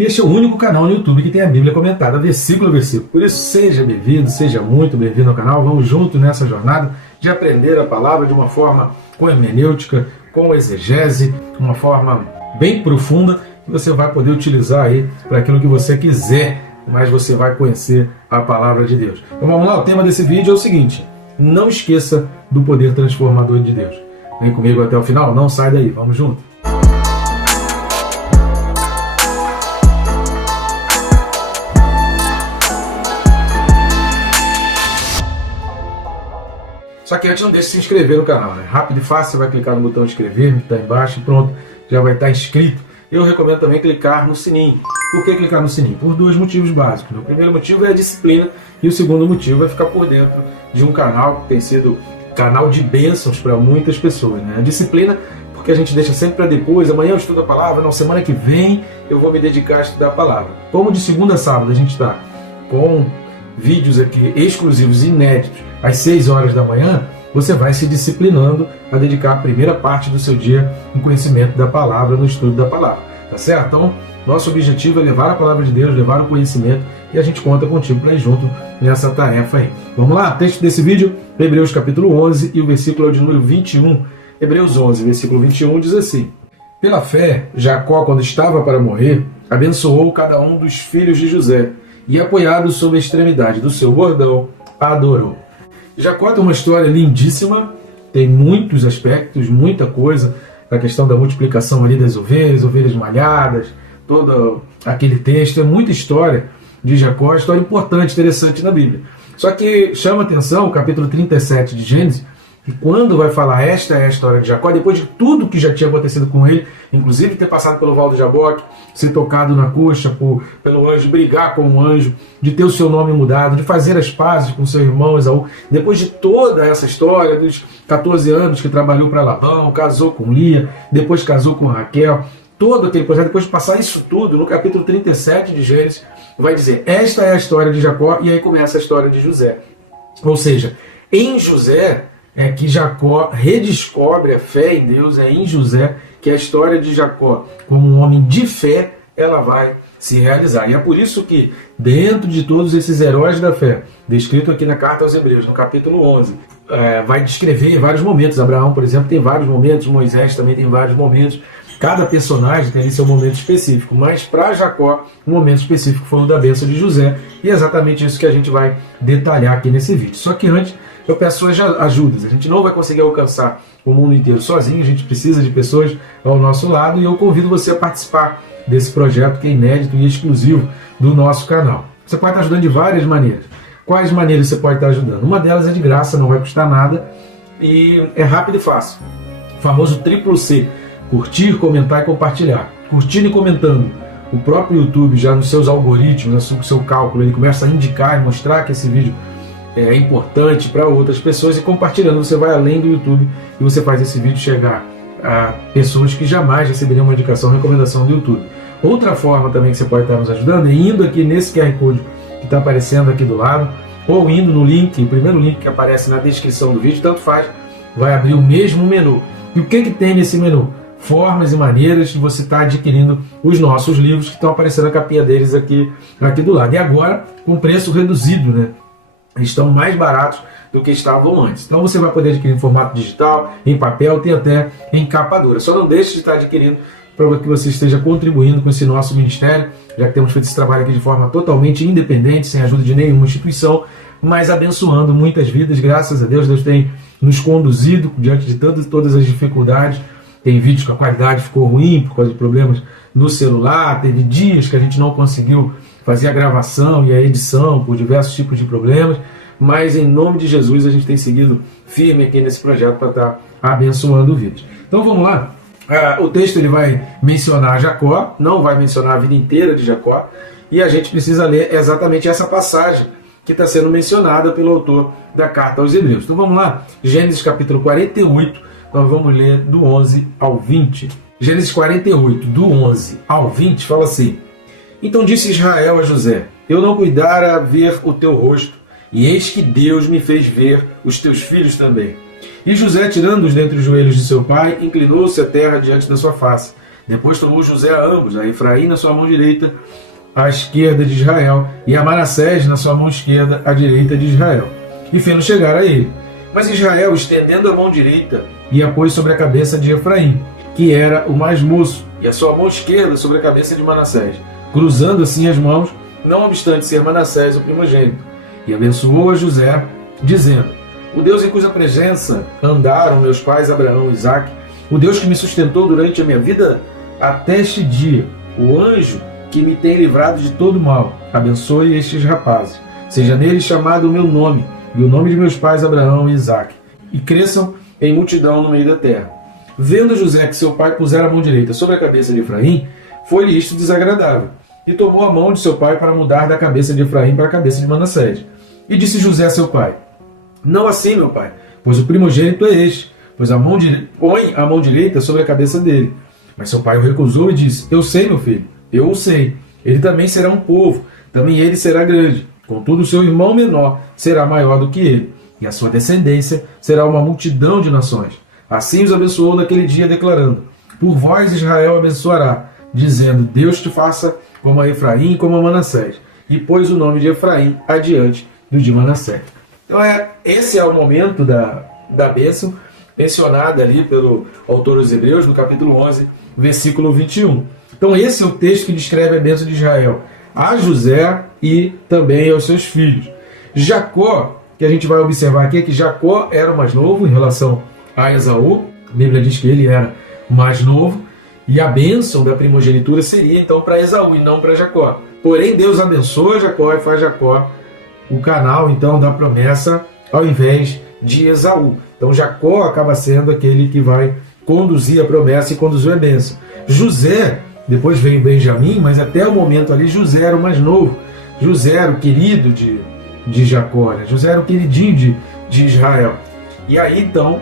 E este é o único canal no YouTube que tem a Bíblia comentada versículo a versículo. Por isso, seja bem-vindo, seja muito bem-vindo ao canal. Vamos juntos nessa jornada de aprender a palavra de uma forma com hermenêutica, com exegese, uma forma bem profunda, que você vai poder utilizar aí para aquilo que você quiser, mas você vai conhecer a palavra de Deus. Então vamos lá, o tema desse vídeo é o seguinte: não esqueça do poder transformador de Deus. Vem comigo até o final, não sai daí, vamos junto. Só que antes não deixe de se inscrever no canal, né? Rápido e fácil, você vai clicar no botão inscrever, que está embaixo e pronto, já vai estar inscrito. Eu recomendo também clicar no sininho. Por que clicar no sininho? Por dois motivos básicos. O primeiro motivo é a disciplina e o segundo motivo é ficar por dentro de um canal que tem sido canal de bênçãos para muitas pessoas, né? A disciplina, porque a gente deixa sempre para depois, amanhã eu estudo a palavra, não, semana que vem eu vou me dedicar a estudar a palavra. Como de segunda a sábado a gente está com vídeos aqui exclusivos, inéditos, às 6 horas da manhã, você vai se disciplinando a dedicar a primeira parte do seu dia no conhecimento da palavra, no estudo da palavra, tá certo? Então, nosso objetivo é levar a palavra de Deus, levar o conhecimento, e a gente conta contigo para ir junto nessa tarefa aí. Vamos lá? Texto desse vídeo, Hebreus capítulo 11 e o versículo é o de número 21. Hebreus 11, versículo 21 diz assim: pela fé, Jacó, quando estava para morrer, abençoou cada um dos filhos de José, e apoiado sob a extremidade do seu bordão, adorou. Jacó tem uma história lindíssima, tem muitos aspectos, muita coisa, a questão da multiplicação ali das ovelhas malhadas, todo aquele texto, é muita história de Jacó, história importante, interessante na Bíblia. Só que chama atenção o capítulo 37 de Gênesis, que quando vai falar esta é a história de Jacó, depois de tudo que já tinha acontecido com ele, inclusive ter passado pelo Val do Jaboque, ser tocado na coxa pelo anjo, brigar com o anjo, de ter o seu nome mudado, de fazer as pazes com seu irmão Esaú, depois de toda essa história, dos 14 anos que trabalhou para Labão, casou com Lia, depois casou com Raquel, todo aquele processo, depois de passar isso tudo, no capítulo 37 de Gênesis, vai dizer, esta é a história de Jacó, e aí começa a história de José. Ou seja, em José é que Jacó redescobre a fé em Deus, é em José que a história de Jacó, como um homem de fé, ela vai se realizar. E é por isso que, dentro de todos esses heróis da fé, descrito aqui na carta aos Hebreus, no capítulo 11, vai descrever vários momentos. Abraão, por exemplo, tem vários momentos, Moisés também tem vários momentos. Cada personagem tem ali seu momento específico, mas para Jacó, o momento específico foi o da bênção de José, e é exatamente isso que a gente vai detalhar aqui nesse vídeo. Só que antes, eu peço suas ajudas. A gente não vai conseguir alcançar o mundo inteiro sozinho, a gente precisa de pessoas ao nosso lado, e eu convido você a participar desse projeto que é inédito e exclusivo do nosso canal. Você pode estar ajudando de várias maneiras. Quais maneiras você pode estar ajudando? Uma delas é de graça, não vai custar nada, e é rápido e fácil. O famoso triplo C: curtir, comentar e compartilhar. Curtindo e comentando, o próprio YouTube, já nos seus algoritmos, no seu cálculo, ele começa a indicar e mostrar que esse vídeo é importante para outras pessoas, e compartilhando, você vai além do YouTube e você faz esse vídeo chegar a pessoas que jamais receberiam uma indicação, recomendação do YouTube. Outra forma também que você pode estar nos ajudando é indo aqui nesse QR Code que está aparecendo aqui do lado, ou indo no link, o primeiro link que aparece na descrição do vídeo, tanto faz, vai abrir o mesmo menu. E o que tem nesse menu? Formas e maneiras de você estar adquirindo os nossos livros que estão aparecendo a capinha deles aqui do lado. E agora, com preço reduzido, né? Estão mais baratos do que estavam antes. Então você vai poder adquirir em formato digital, em papel, tem até em capa dura. Só não deixe de estar adquirindo para que você esteja contribuindo com esse nosso ministério, já que temos feito esse trabalho aqui de forma totalmente independente, sem ajuda de nenhuma instituição, mas abençoando muitas vidas. Graças a Deus, Deus tem nos conduzido diante de todas as dificuldades. Tem vídeos que a qualidade ficou ruim por causa de problemas no celular, teve dias que a gente não conseguiu fazer a gravação e a edição por diversos tipos de problemas, mas em nome de Jesus a gente tem seguido firme aqui nesse projeto para estar abençoando vidas. Então vamos lá. O texto ele vai mencionar Jacó, não vai mencionar a vida inteira de Jacó, e a gente precisa ler exatamente essa passagem que está sendo mencionada pelo autor da carta aos Hebreus. Então vamos lá, Gênesis capítulo 48, nós vamos ler do 11 ao 20. Gênesis 48, do 11 ao 20, fala assim: então disse Israel a José, eu não cuidara ver o teu rosto, e eis que Deus me fez ver os teus filhos também. E José, tirando-os dentre os joelhos de seu pai, inclinou-se à terra diante da sua face. Depois tomou José a ambos, a Efraim na sua mão direita, à esquerda de Israel, e a Manassés na sua mão esquerda, à direita de Israel, e fê-lo chegar a ele. Mas Israel, estendendo a mão direita, e a pôs sobre a cabeça de Efraim, que era o mais moço, e a sua mão esquerda sobre a cabeça de Manassés, cruzando assim as mãos, não obstante ser Manassés o primogênito. E abençoou a José, dizendo: o Deus em cuja presença andaram meus pais Abraão e Isaque, o Deus que me sustentou durante a minha vida até este dia, o anjo que me tem livrado de todo mal, abençoe estes rapazes, seja neles chamado o meu nome, e o nome de meus pais Abraão e Isaque, e cresçam em multidão no meio da terra. Vendo José que seu pai pusera a mão direita sobre a cabeça de Efraim, foi-lhe isto desagradável, e tomou a mão de seu pai para mudar da cabeça de Efraim para a cabeça de Manassés. E disse José a seu pai: não assim, meu pai, pois o primogênito é este, pois põe a mão direita sobre a cabeça dele. Mas seu pai o recusou e disse: eu sei, meu filho, eu o sei, ele também será um povo, também ele será grande, contudo o seu irmão menor será maior do que ele, e a sua descendência será uma multidão de nações. Assim os abençoou naquele dia, declarando: por vós Israel abençoará, dizendo: Deus te faça como a Efraim e como a Manassés. E pôs o nome de Efraim adiante do de Manassés. Então esse é o momento da bênção, mencionada ali pelo autor dos Hebreus, no capítulo 11, versículo 21. Então esse é o texto que descreve a bênção de Israel a José e também aos seus filhos. Jacó, que a gente vai observar aqui, é que Jacó era o mais novo em relação a Esaú. A Bíblia diz que ele era o mais novo, e a bênção da primogenitura seria então para Esaú e não para Jacó. Porém, Deus abençoa Jacó e faz Jacó o canal então da promessa ao invés de Esaú. Então Jacó acaba sendo aquele que vai conduzir a promessa e conduzir a bênção. José, depois vem Benjamim, mas até o momento ali José era o mais novo. José era o querido de Jacó, né? José era o queridinho de Israel. E aí então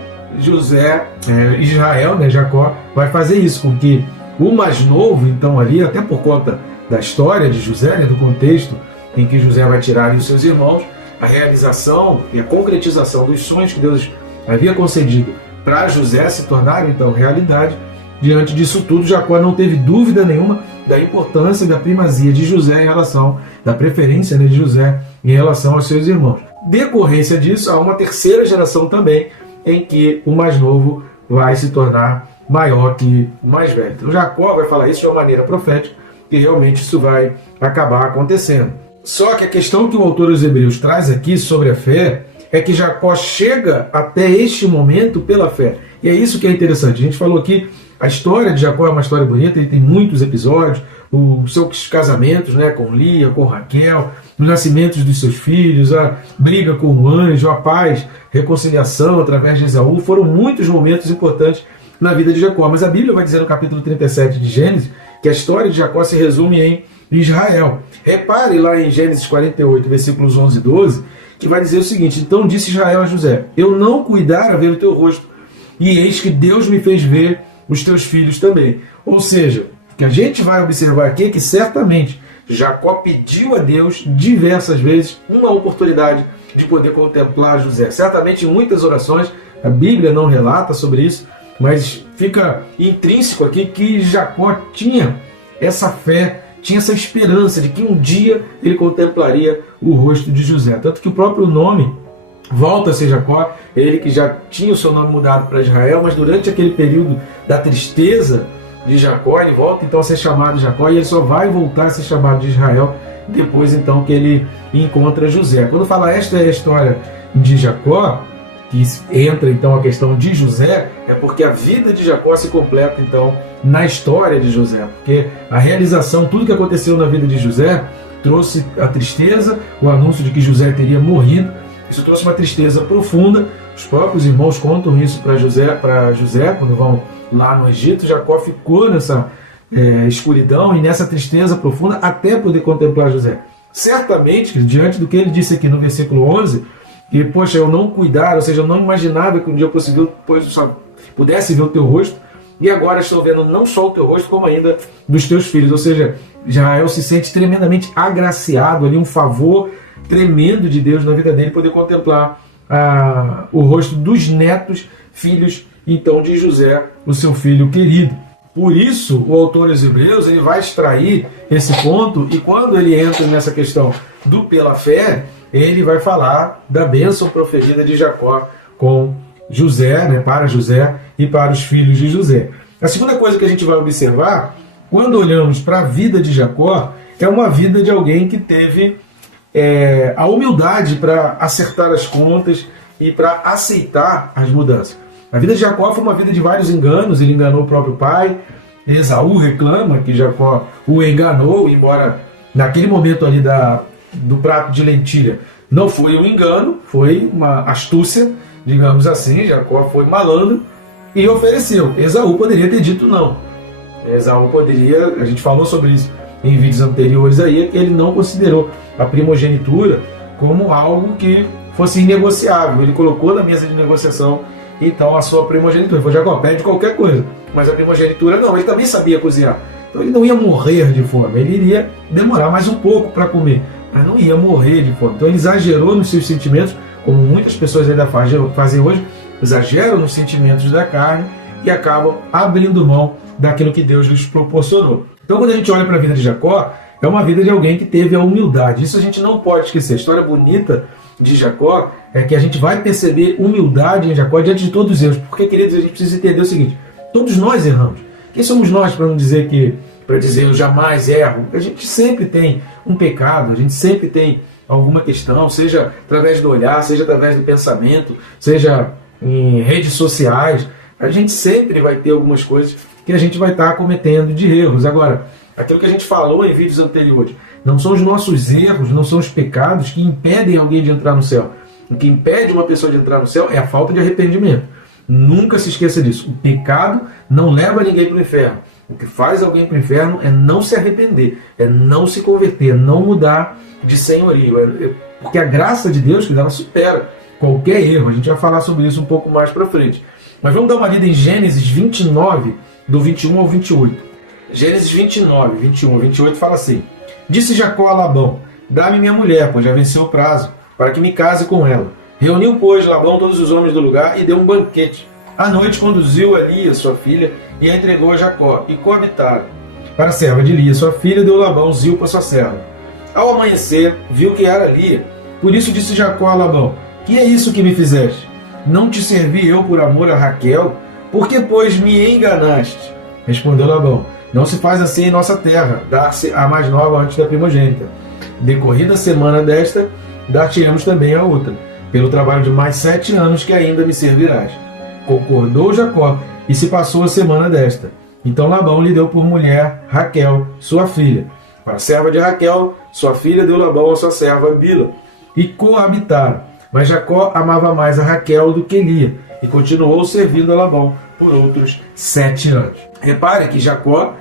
Israel, né, Jacó, vai fazer isso com que o mais novo, então ali, até por conta da história de José, né, do contexto em que José vai tirar ali os seus irmãos, a realização e a concretização dos sonhos que Deus havia concedido para José se tornarem então realidade. Diante disso tudo, Jacó não teve dúvida nenhuma da importância e da primazia de José em relação, da preferência, né, de José em relação aos seus irmãos. Decorrência disso, há uma terceira geração também, em que o mais novo vai se tornar maior que o mais velho. Então Jacó vai falar isso de uma maneira profética, que realmente isso vai acabar acontecendo. Só que a questão que o autor dos Hebreus traz aqui sobre a fé é que Jacó chega até este momento pela fé. E é isso que é interessante. A gente falou aqui, a história de Jacó é uma história bonita, ele tem muitos episódios, os seus casamentos, né, com Lia, com Raquel, os nascimentos dos seus filhos, a briga com o anjo, a paz, reconciliação através de Esaú, foram muitos momentos importantes na vida de Jacó. Mas a Bíblia vai dizer no capítulo 37 de Gênesis que a história de Jacó se resume em Israel. Repare lá em Gênesis 48, versículos 11 e 12, que vai dizer o seguinte: então disse Israel a José: eu não cuidara ver o teu rosto, e eis que Deus me fez ver os teus filhos também. Ou seja, o que a gente vai observar aqui é que certamente Jacó pediu a Deus diversas vezes uma oportunidade de poder contemplar José. Certamente em muitas orações, a Bíblia não relata sobre isso, mas fica intrínseco aqui que Jacó tinha essa fé, tinha essa esperança de que um dia ele contemplaria o rosto de José. Tanto que o próprio nome volta a ser Jacó, ele que já tinha o seu nome mudado para Israel, mas durante aquele período da tristeza de Jacó, ele volta então a ser chamado Jacó, e ele só vai voltar a ser chamado de Israel depois então que ele encontra José. Quando fala esta é a história de Jacó, que entra então a questão de José, é porque a vida de Jacó se completa então na história de José, porque a realização, tudo que aconteceu na vida de José trouxe a tristeza, o anúncio de que José teria morrido. Isso trouxe uma tristeza profunda. Os próprios irmãos contam isso para José quando vão lá no Egito. Jacó ficou nessa escuridão e nessa tristeza profunda até poder contemplar José. Certamente, diante do que ele disse aqui no versículo 11, que, poxa, eu não cuidar, ou seja, eu não imaginava que um dia eu pudesse ver o teu rosto, e agora estou vendo não só o teu rosto, como ainda dos teus filhos. Ou seja, Israel se sente tremendamente agraciado ali, um favor tremendo de Deus na vida dele, poder contemplar o rosto dos netos, filhos então de José, o seu filho querido. Por isso, o autor dos Hebreus ele vai extrair esse ponto, e quando ele entra nessa questão do pela fé, ele vai falar da bênção proferida de Jacó com José, né, para José e para os filhos de José. A segunda coisa que a gente vai observar, quando olhamos para a vida de Jacó, é uma vida de alguém que teve a humildade para acertar as contas e para aceitar as mudanças. A vida de Jacó foi uma vida de vários enganos, ele enganou o próprio pai. Esaú reclama que Jacó o enganou, embora naquele momento ali do prato de lentilha não foi um engano, foi uma astúcia, digamos assim. Jacó foi malandro e ofereceu. Esaú poderia ter dito não. Esaú poderia, a gente falou sobre isso em vídeos anteriores aí, que ele não considerou a primogenitura como algo que fosse inegociável. Ele colocou na mesa de negociação então a sua primogenitura. Ele falou: Jacó, pede qualquer coisa, mas a primogenitura não. Ele também sabia cozinhar, então ele não ia morrer de fome. Ele iria demorar mais um pouco para comer, mas não ia morrer de fome. Então ele exagerou nos seus sentimentos, como muitas pessoas ainda fazem hoje, exageram nos sentimentos da carne e acabam abrindo mão daquilo que Deus lhes proporcionou. Então quando a gente olha para a vida de Jacó, é uma vida de alguém que teve a humildade. Isso a gente não pode esquecer. A história bonita de Jacó é que a gente vai perceber humildade em Jacó diante de todos os erros. Porque, queridos, a gente precisa entender o seguinte: todos nós erramos. Quem somos nós para não dizer para dizer eu jamais erro? A gente sempre tem um pecado, a gente sempre tem alguma questão, seja através do olhar, seja através do pensamento, seja em redes sociais. A gente sempre vai ter algumas coisas que a gente vai estar cometendo de erros. Agora, aquilo que a gente falou em vídeos anteriores, não são os nossos erros, não são os pecados que impedem alguém de entrar no céu. O que impede uma pessoa de entrar no céu é a falta de arrependimento. Nunca se esqueça disso. O pecado não leva ninguém para o inferno. O que faz alguém para o inferno é não se arrepender, é não se converter, é não mudar de senhorio. Porque a graça de Deus, que ela supera qualquer erro. A gente vai falar sobre isso um pouco mais para frente. Mas vamos dar uma lida em Gênesis 29, do 21 ao 28. Gênesis 29, 21 ao 28 fala assim: Disse Jacó a Labão: Dá-me minha mulher, pois já venceu o prazo, para que me case com ela. Reuniu, pois, Labão todos os homens do lugar e deu um banquete. À noite conduziu a Lia, sua filha, e a entregou a Jacó, e coabitaram. Para a serva de Lia, sua filha, deu Labão Zilpa, sua serva. Ao amanhecer, viu que era Lia. Por isso disse Jacó a Labão: Que é isso que me fizeste? Não te servi eu por amor a Raquel? Por que, pois, me enganaste? Respondeu Labão: Não se faz assim em nossa terra, dar-se a mais nova antes da primogênita. Decorrida a semana desta, dar-te-emos também a outra, pelo trabalho de mais 7 anos que ainda me servirás. Concordou Jacó, e se passou a semana desta. Então Labão lhe deu por mulher Raquel, sua filha. Para a serva de Raquel, sua filha, deu Labão a sua serva Bila, e coabitaram. Mas Jacó amava mais a Raquel do que Lia, e continuou servindo a Labão por outros 7 anos. Repare que Jacó,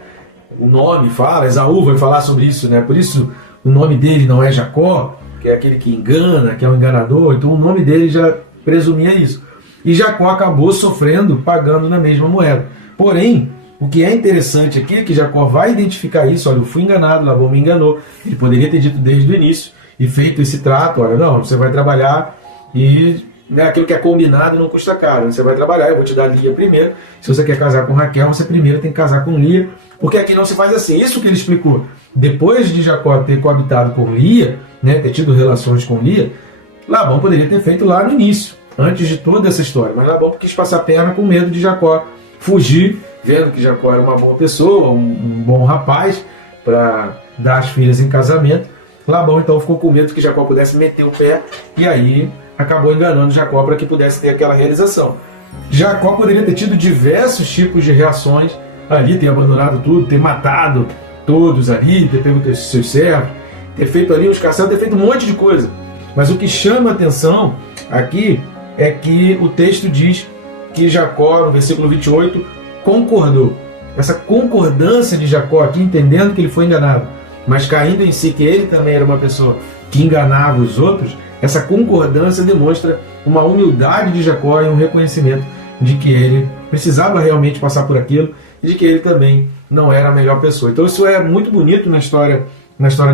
o nome fala, Esaú vai falar sobre isso, né? Por isso o nome dele não é Jacó, que é aquele que engana, que é um enganador. Então o nome dele já presumia isso. E Jacó acabou sofrendo, pagando na mesma moeda. Porém, o que é interessante aqui é que Jacó vai identificar isso. Olha, eu fui enganado, Labão me enganou. Ele poderia ter dito desde o início e feito esse trato: olha, não, você vai trabalhar e aquilo que é combinado não custa caro. Você vai trabalhar, eu vou te dar Lia primeiro. Se você quer casar com Raquel, você primeiro tem que casar com Lia, porque aqui não se faz assim. Isso que ele explicou. Depois de Jacó ter coabitado com Lia, né, ter tido relações com Lia, Labão poderia ter feito lá no início, antes de toda essa história. Mas Labão quis passar a perna com medo de Jacó fugir, vendo que Jacó era uma boa pessoa, um bom rapaz, para dar as filhas em casamento. Labão então ficou com medo que Jacó pudesse meter o pé, e aí acabou enganando Jacó para que pudesse ter aquela realização. Jacó poderia ter tido diversos tipos de reações ali, ter abandonado tudo, ter matado todos ali, ter pego seus servos, ter feito ali os castelos, ter feito um monte de coisa. Mas o que chama a atenção aqui é que o texto diz que Jacó, no versículo 28, concordou. Essa concordância de Jacó aqui, entendendo que ele foi enganado, mas caindo em si que ele também era uma pessoa que enganava os outros, essa concordância demonstra uma humildade de Jacó e um reconhecimento de que ele precisava realmente passar por aquilo e de que ele também não era a melhor pessoa. Então isso é muito bonito na história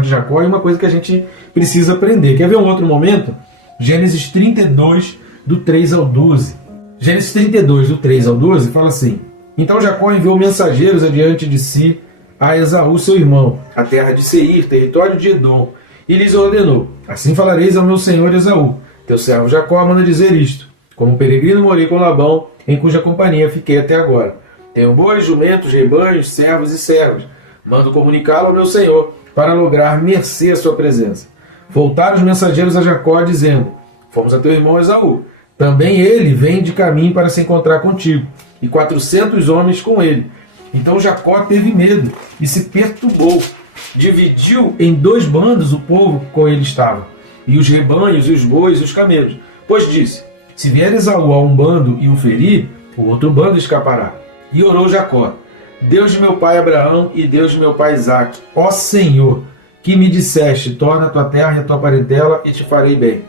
de Jacó, e uma coisa que a gente precisa aprender. Quer ver um outro momento? Gênesis 32, do 3 ao 12. Gênesis 32, do 3 ao 12, fala assim: Então Jacó enviou mensageiros adiante de si a Esaú seu irmão, a terra de Seir, território de Edom, e lhes ordenou: assim falareis ao meu senhor Esaú, teu servo Jacó manda dizer isto: como peregrino morei com Labão, em cuja companhia fiquei até agora. Tenho bois, jumentos, rebanhos, servos e servas. Mando comunicá-lo ao meu senhor, para lograr mercê à sua presença. Voltaram os mensageiros a Jacó, dizendo: fomos a teu irmão Esaú. Também ele vem de caminho para se encontrar contigo, e 400 homens com ele. Então Jacó teve medo e se perturbou. Dividiu em 2 bandos o povo que com ele estava, e os rebanhos, e os bois, e os camelos. Pois disse: se vier Esaú a um bando e o ferir, o outro bando escapará. E orou Jacó: Deus de meu pai Abraão e Deus de meu pai Isaque, ó Senhor, que me disseste: torna a tua terra e a tua parentela, e te farei bem.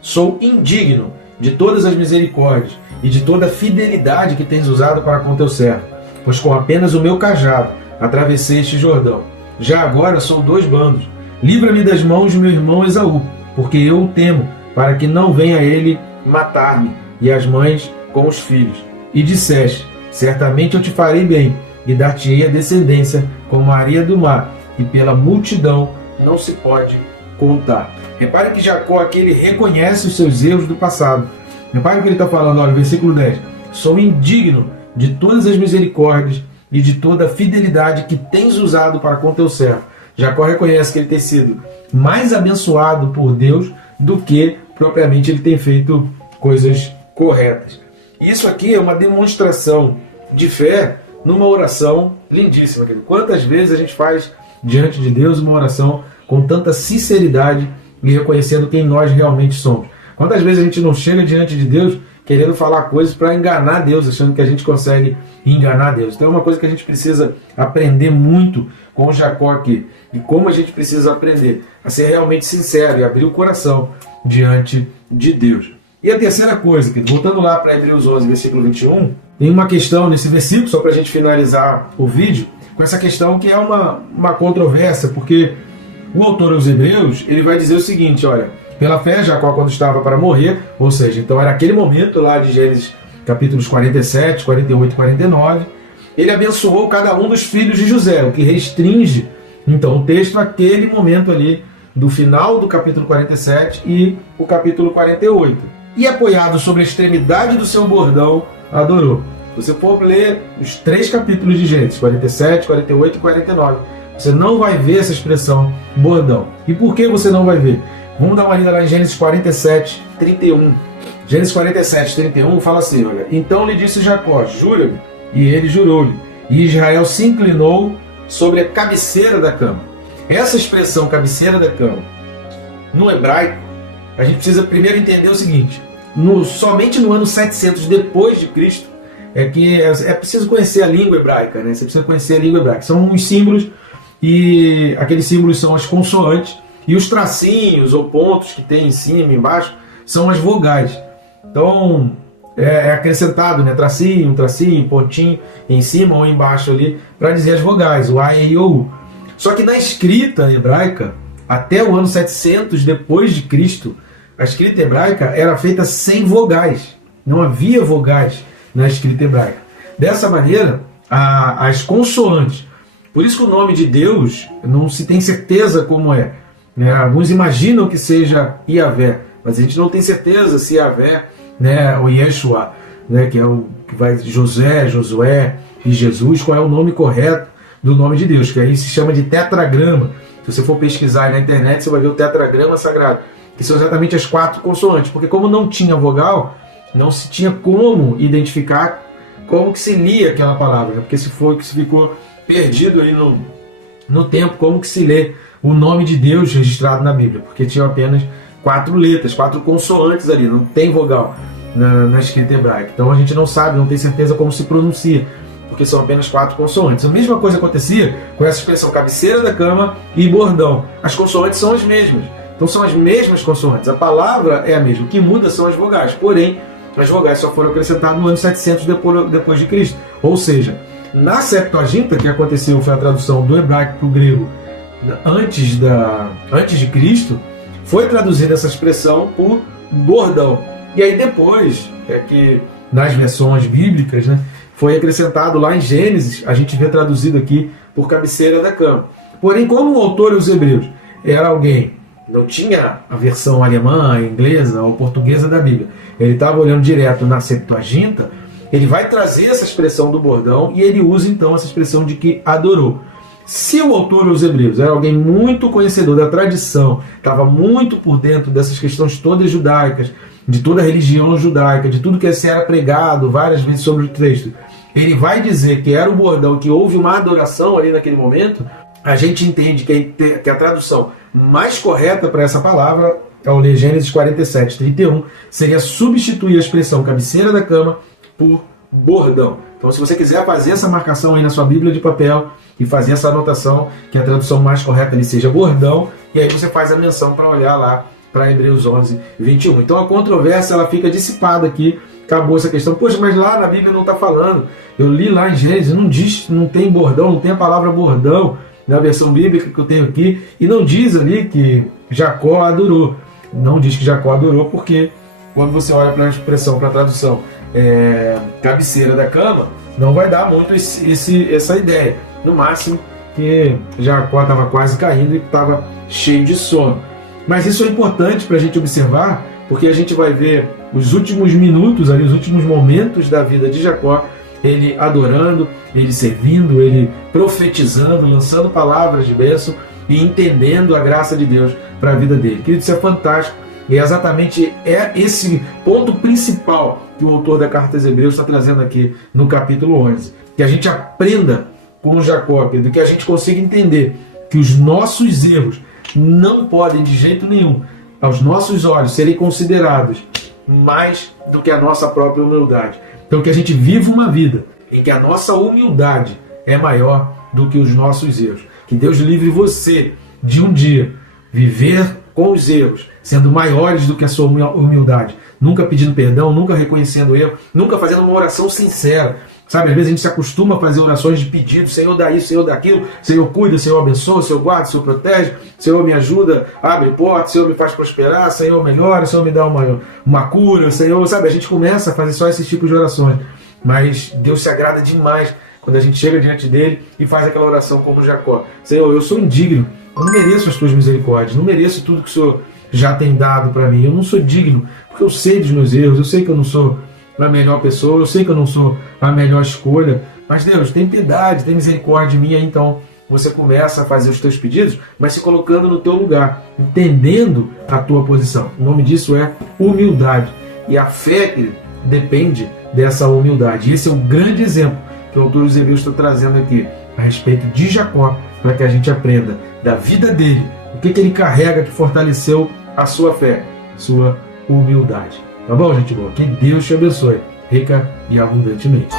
Sou indigno de todas as misericórdias e de toda a fidelidade que tens usado para com teu servo, pois com apenas o meu cajado atravessei este Jordão. Já agora sou 2 bandos. Livra-me das mãos de meu irmão Esaú, porque eu o temo, para que não venha ele matar-me, e as mães com os filhos. E disseste: certamente eu te farei bem, e dar-te-ei a descendência como a areia do mar, e pela multidão não se pode contar. Repare que Jacó aqui ele reconhece os seus erros do passado. Repare o que ele está falando, olha, versículo 10. Sou indigno de todas as misericórdias e de toda a fidelidade que tens usado para com teu servo. Jacó reconhece que ele tem sido mais abençoado por Deus do que propriamente ele tem feito coisas corretas. Isso aqui é uma demonstração de fé numa oração lindíssima. Quantas vezes a gente faz diante de Deus uma oração com tanta sinceridade e reconhecendo quem nós realmente somos? Quantas vezes a gente não chega diante de Deus querendo falar coisas para enganar Deus, achando que a gente consegue enganar Deus? Então é uma coisa que a gente precisa aprender muito com o Jacó aqui. E como a gente precisa aprender a ser realmente sincero e abrir o coração diante de Deus. E a terceira coisa, voltando lá para Hebreus 11, versículo 21, tem uma questão nesse versículo, só para a gente finalizar o vídeo, com essa questão que é uma controvérsia, porque o autor aos Hebreus, ele vai dizer o seguinte, olha: pela fé, Jacó, quando estava para morrer, ou seja, então era aquele momento lá de Gênesis capítulos 47, 48 e 49, ele abençoou cada um dos filhos de José, o que restringe, então, o texto àquele momento ali, do final do capítulo 47 e o capítulo 48. E apoiado sobre a extremidade do seu bordão, adorou. Se você for ler os 3 capítulos de Gênesis, 47, 48 e 49, você não vai ver essa expressão bordão. E por que você não vai ver? Vamos dar uma lida lá em Gênesis 47, 31. Gênesis 47, 31 fala assim, olha: então lhe disse Jacó: jura-me. E ele jurou-lhe. E Israel se inclinou sobre a cabeceira da cama. Essa expressão, cabeceira da cama, no hebraico, a gente precisa primeiro entender o seguinte: somente no ano 700 depois de Cristo, é que é preciso conhecer a língua hebraica, né? Você precisa conhecer a língua hebraica. São uns símbolos, e aqueles símbolos são as consoantes, e os tracinhos ou pontos que tem em cima e embaixo são as vogais. Então, é acrescentado, né? Tracinho, pontinho em cima ou embaixo ali, para dizer as vogais, o A, E, I, O, U. Só que na escrita hebraica, até o ano 700 depois de Cristo, a escrita hebraica era feita sem vogais. Não havia vogais na escrita hebraica. Dessa maneira, as consoantes. Por isso que o nome de Deus não se tem certeza como é, né? Alguns imaginam que seja Iavé, mas a gente não tem certeza se Iavé, né, ou Yeshua, né, que é o que vai José, Josué e Jesus, qual é o nome correto do nome de Deus, que aí se chama de tetragrama. Se você for pesquisar aí na internet, você vai ver o tetragrama sagrado, que são exatamente as 4 consoantes, porque como não tinha vogal, não se tinha como identificar como que se lia aquela palavra, né? Porque se ficou perdido aí no tempo, como que se lê o nome de Deus registrado na Bíblia, porque tinha apenas 4 letras, 4 consoantes ali, não tem vogal na escrita hebraica. Então a gente não sabe, não tem certeza como se pronuncia, porque são apenas 4 consoantes. A mesma coisa acontecia com essa expressão cabeceira da cama e bordão. As consoantes são as mesmas, então são as mesmas consoantes, a palavra é a mesma, o que muda são as vogais, porém as vogais só foram acrescentadas no ano 700 depois de Cristo. Ou seja, na Septuaginta, que aconteceu, foi a tradução do hebraico para o grego antes de Cristo, foi traduzida essa expressão por bordão. E aí depois, que nas versões bíblicas, né, foi acrescentado lá em Gênesis, a gente vê traduzido aqui por cabeceira da cama. Porém, como o autor dos Hebreus era alguém, não tinha a versão alemã, inglesa ou portuguesa da Bíblia, ele estava olhando direto na Septuaginta, ele vai trazer essa expressão do bordão e ele usa então essa expressão de que adorou. Se o autor dos Hebreus era alguém muito conhecedor da tradição, estava muito por dentro dessas questões todas judaicas, de toda a religião judaica, de tudo que se era pregado várias vezes sobre o texto, ele vai dizer que era o bordão, que houve uma adoração ali naquele momento, a gente entende que a tradução mais correta para essa palavra, ao ler Gênesis 47, 31, seria substituir a expressão cabeceira da cama por bordão. Então, se você quiser fazer essa marcação aí na sua Bíblia de papel e fazer essa anotação, que a tradução mais correta ali seja bordão, e aí você faz a menção para olhar lá para Hebreus 11, 21. Então, a controvérsia ela fica dissipada aqui, acabou essa questão. Poxa, mas lá na Bíblia não está falando. Eu li lá em Gênesis, não diz, não tem bordão, não tem a palavra bordão na versão bíblica que eu tenho aqui, e não diz ali que Jacó adorou. Não diz que Jacó adorou, porque quando você olha para a expressão, para a tradução cabeceira da cama, não vai dar muito essa ideia. No máximo que Jacó estava quase caindo e estava cheio de sono. Mas isso é importante para a gente observar, porque a gente vai ver os últimos minutos, ali, os últimos momentos da vida de Jacó, ele adorando, ele servindo, ele profetizando, lançando palavras de bênção e entendendo a graça de Deus para a vida dele. Querido, isso é fantástico. E é exatamente esse ponto principal que o autor da Carta aos Hebreus está trazendo aqui no capítulo 11. Que a gente aprenda com Jacó, querido, que a gente consiga entender que os nossos erros não podem de jeito nenhum, aos nossos olhos, serem considerados mais do que a nossa própria humildade. Então que a gente viva uma vida em que a nossa humildade é maior do que os nossos erros. Que Deus livre você de um dia viver com os erros, sendo maiores do que a sua humildade. Nunca pedindo perdão, nunca reconhecendo o erro, nunca fazendo uma oração sincera. Sabe, às vezes a gente se acostuma a fazer orações de pedido, Senhor dá isso, Senhor dá aquilo, Senhor cuida, Senhor abençoa, Senhor guarda, Senhor protege, Senhor me ajuda, abre portas, Senhor me faz prosperar, Senhor melhora, Senhor me dá uma cura, Senhor, sabe, a gente começa a fazer só esses tipos de orações, mas Deus se agrada demais quando a gente chega diante dele e faz aquela oração como Jacó. Senhor, eu sou indigno, eu não mereço as tuas misericórdias, não mereço tudo que o Senhor já tem dado para mim, eu não sou digno, porque eu sei dos meus erros, eu sei que eu não sou a melhor pessoa, eu sei que eu não sou a melhor escolha, mas Deus, tem piedade, tem misericórdia de mim, aí então você começa a fazer os teus pedidos, mas se colocando no teu lugar, entendendo a tua posição. O nome disso é humildade, e a fé depende dessa humildade. E esse é o grande exemplo que o autor dos Hebreus está trazendo aqui, a respeito de Jacó, para que a gente aprenda da vida dele, o que ele carrega que fortaleceu a sua fé, sua humildade. Tá bom, gente boa? Que Deus te abençoe, rica e abundantemente.